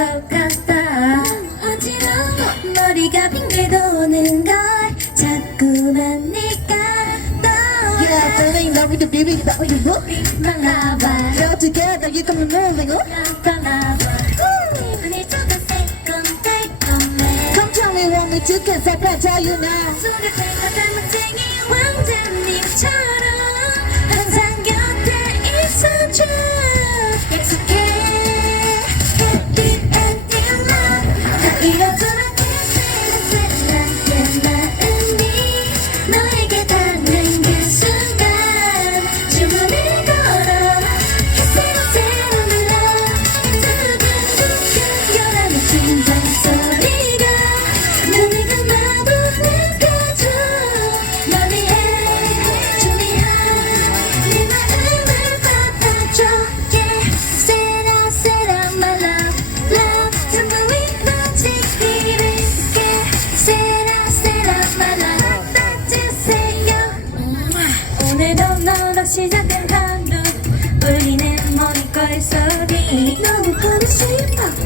것 같다 어지러워 머리가 빙글 도는 걸 자꾸만 네가 떠올라 Yeah, falling in love with you, baby, is that what you want? 망나봐 Girl, together you come and moving, oh? Come tell me what me to get, so I tell you now. 순간 닮은 쟁이 왕자님처럼 Eu tem tá 너로 시작된 한눈 우리는 머리꺼에 서리 너무 보고 싶어.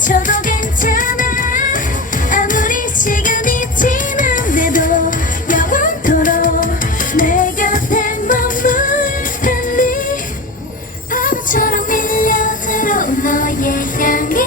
다쳐도 괜찮아. 아무리 시간이 지난데도 영원토록 내 곁에 머물다니 네 바람처럼 밀려 들어온 너의 향기.